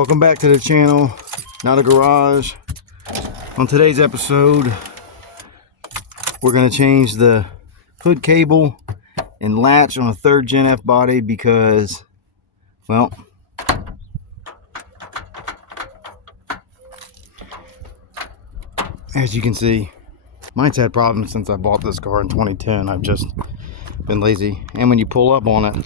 Welcome back to the channel, Not a Garage. On today's episode, we're going to change the hood cable and latch on a 3rd Gen F body because, well, as you can see, mine's had problems since I bought this car in 2010. I've just been lazy. And when you pull up on it,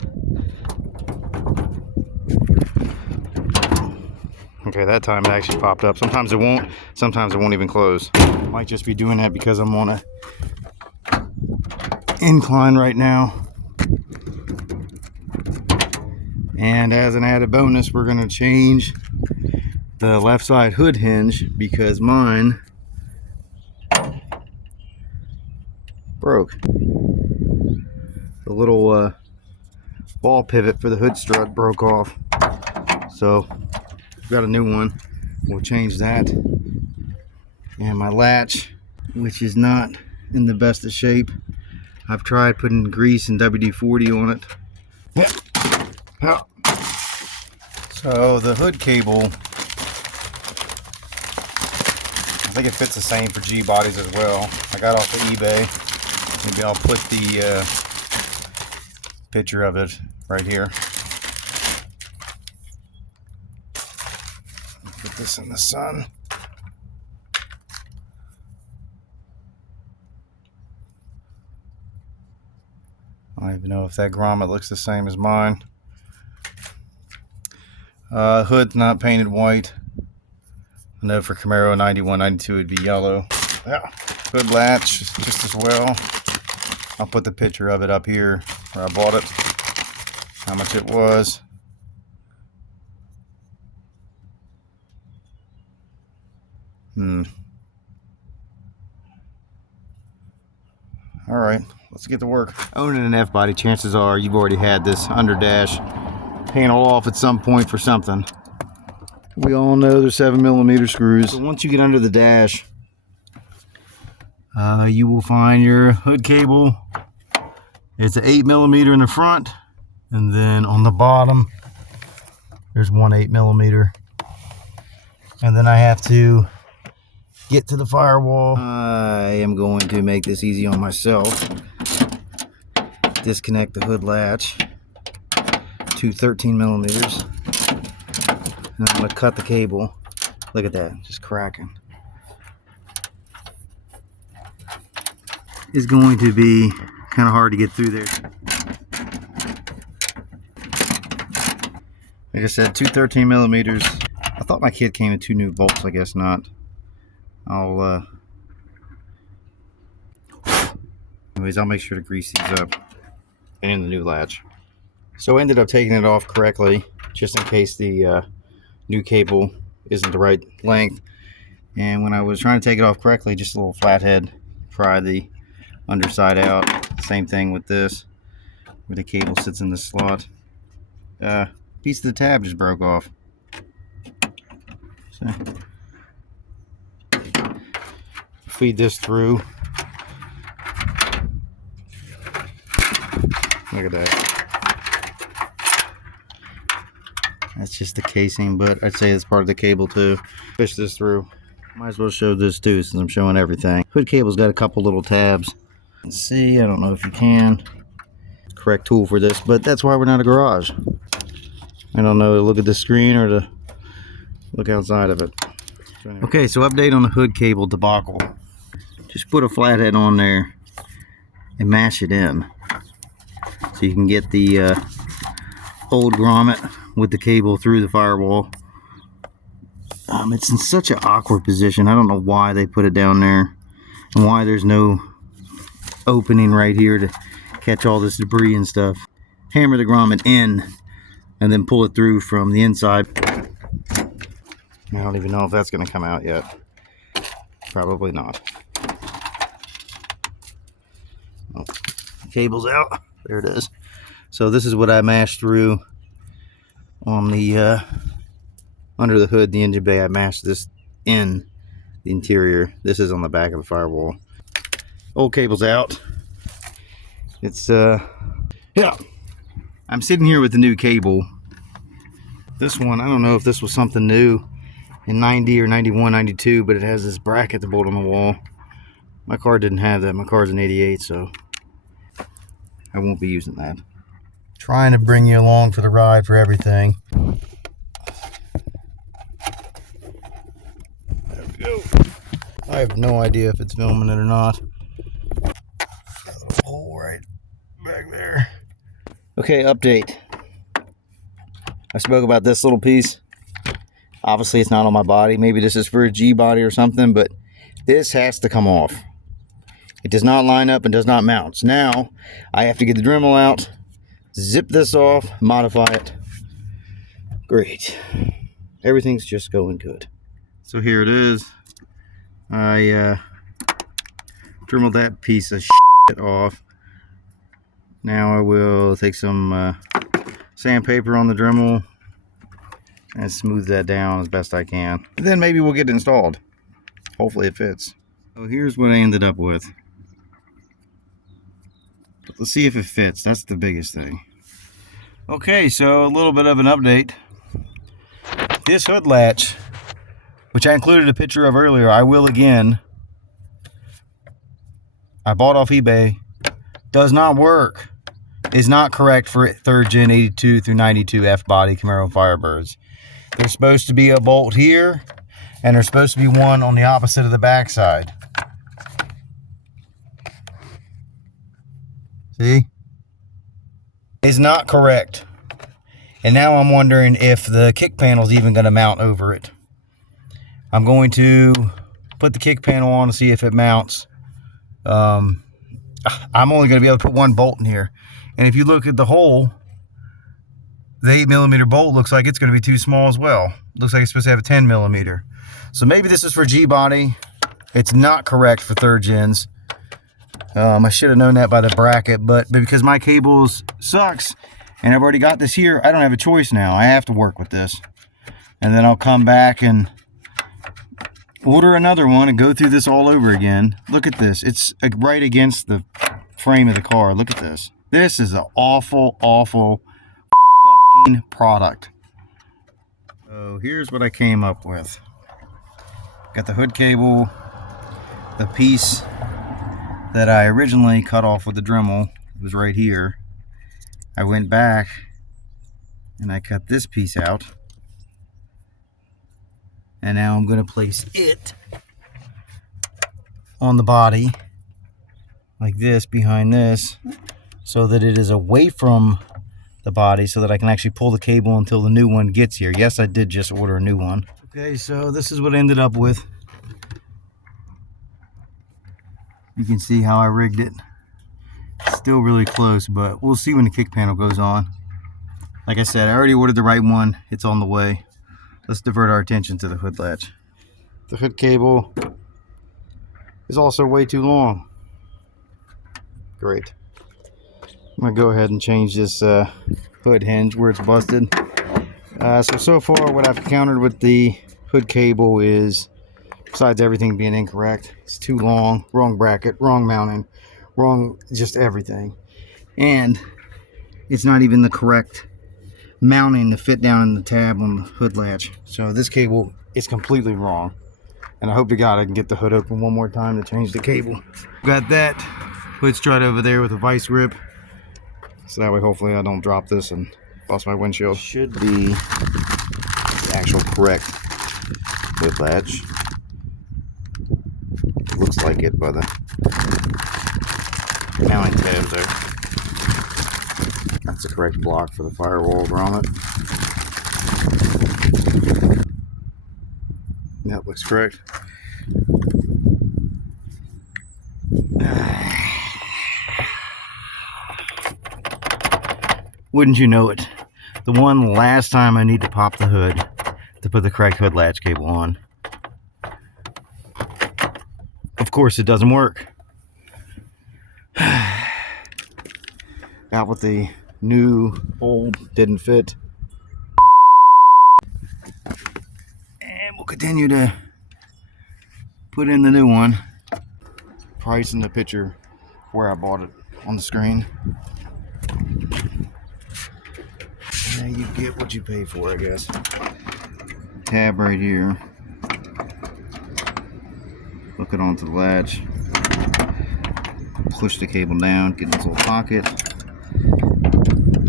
okay, that time it actually popped up. Sometimes it won't, sometimes it won't even close. Might just be doing that because I'm on a incline right now. And as an added bonus, we're going to change the left side hood hinge because mine broke. The little ball pivot for the hood strut broke off. So we've got a new one. We'll change that. And my latch, which is not in the best of shape. I've tried putting grease and WD-40 on it. So the hood cable, I think it fits the same for G bodies as well. I got off of eBay. Maybe I'll put the picture of it right here. Put this in the sun. I don't even know if that grommet looks the same as mine. Hood's not painted white. I know for Camaro 91, 92 it'd be yellow. Yeah. Hood latch just as well. I'll put the picture of it up here where I bought it, how much it was. Alright, let's get to work. Owning an F-body, chances are you've already had this under dash panel off at some point for something. We all know they're 7mm screws. So once you get under the dash, you will find your hood cable. It's an 8mm in the front, and then on the bottom there's one 8mm. And then I have to get to the firewall. I am going to make this easy on myself. Disconnect the hood latch to 13mm. And I'm going to cut the cable. Look at that, just cracking. It's going to be kind of hard to get through there. Like I said, two 13mm. I thought my kit came with 2 new bolts, I guess not. Anyways, I'll make sure to grease these up and the new latch. So I ended up taking it off correctly, just in case the new cable isn't the right length. And when I was trying to take it off correctly, just a little flathead, pry the underside out. Same thing with this, where the cable sits in the slot. Piece of the tab just broke off. So feed this through. Look at that. That's just the casing, but I'd say it's part of the cable too. Fish this through. Might as well show this too, since I'm showing everything. Hood cable's got a couple little tabs. Let's see, I don't know if you can. Correct tool for this, but that's why we're not a garage. I don't know to look at the screen or to look outside of it. Okay, so update on the hood cable debacle. Just put a flathead on there and mash it in, so you can get the old grommet with the cable through the firewall. It's in such an awkward position. I don't know why they put it down there and why there's no opening right here to catch all this debris and stuff. Hammer the grommet in and then pull it through from the inside. I don't even know if that's going to come out yet. Probably not. Oh, cable's out. There it is. So this is what I mashed through on the under the hood, the engine bay. I mashed this in the interior. This is on the back of the firewall. Old cable's out. It's yeah. I'm sitting here with the new cable This one, I don't know if this was something new in 90 or 91, 92, but it has this bracket to bolt on the wall. My car didn't have that. My car's an 88, so I won't be using that. Trying to bring you along for the ride for everything. There we go. I have no idea if it's filming it or not. Got a little hole right back there. Okay, update. I spoke about this little piece. Obviously, it's not on my body. Maybe this is for a G body or something, but this has to come off. It does not line up and does not mount. So now, I have to get the Dremel out, zip this off, modify it. Great. Everything's just going good. So here it is. I Dremeled that piece of shit off. Now I will take some sandpaper on the Dremel and smooth that down as best I can. And then maybe we'll get it installed. Hopefully it fits. So here's what I ended up with. Let's see if it fits. That's the biggest thing. Okay, so a little bit of an update. This hood latch, which I included a picture of earlier, I will again. I bought off eBay. Does not work. Is not correct for 3rd gen 82 through 92 F-body Camaro Firebirds. There's supposed to be a bolt here, and there's supposed to be one on the opposite of the backside. See? It's not correct. And now I'm wondering if the kick panel is even going to mount over it. I'm going to put the kick panel on to see if it mounts. I'm only going to be able to put one bolt in here. And if you look at the hole, the 8mm bolt looks like it's going to be too small as well. Looks like it's supposed to have a 10mm. So maybe this is for G-body. It's not correct for 3rd gens. I should have known that by the bracket, but because my cables sucks and I've already got this here, I don't have a choice now. I have to work with this. And then I'll come back and order another one and go through this all over again. Look at this. It's right against the frame of the car. Look at this. This is an awful, awful fucking product. So here's what I came up with. Got the hood cable, the piece that I originally cut off with the Dremel was right here. I went back and I cut this piece out. And now I'm going to place it on the body like this, behind this, so that it is away from the body so that I can actually pull the cable until the new one gets here. Yes, I did just order a new one. Okay, so this is what I ended up with. You can see how I rigged it. Still really close, but we'll see when the kick panel goes on. Like I said, I already ordered the right one. It's on the way. Let's divert our attention to the hood latch. The hood cable is also way too long. Great. I'm going to go ahead and change this hood hinge where it's busted. So far what I've encountered with the hood cable is, besides everything being incorrect, it's too long, wrong bracket, wrong mounting, wrong just everything. And it's not even the correct mounting to fit down in the tab on the hood latch. So this cable is completely wrong. And I hope to God I can get the hood open one more time to change the cable. Got that hood strut over there with a vice grip. So that way hopefully I don't drop this and bust my windshield. Should be the actual correct hood latch. Looks like it by the mounting tabs there. That's the correct block for the firewall grommet. That looks correct. Wouldn't you know it? The one last time I need to pop the hood to put the correct hood latch cable on. Of course it doesn't work. Out with the new, old, didn't fit. And we'll continue to put in the new one. Price in the picture where I bought it on the screen. Yeah, you get what you pay for, I guess. Tab right here. Hook it onto the latch. Push the cable down, get in this little pocket.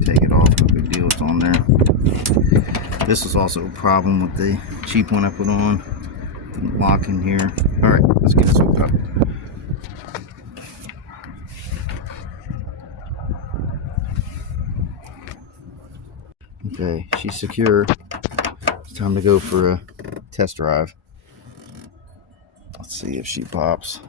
Take it off, no big deal, it's on there. This was also a problem with the cheap one I put on. Didn't lock in here. Alright, let's get this hooked up. Okay, she's secure. It's time to go for a test drive. Let's see if she pops.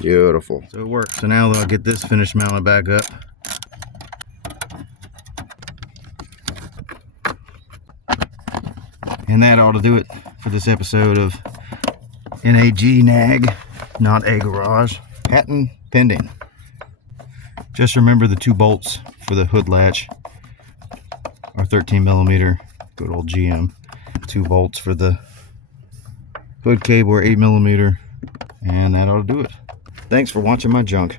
Beautiful. So it works. So now I'll get this finished mounted back up. And that ought to do it for this episode of NAG Nag, not a garage. Patent pending. Just remember the 2 bolts for the hood latch are 13mm, good old GM. 2 bolts for the hood cable are 8mm, and that ought to do it. Thanks for watching my junk.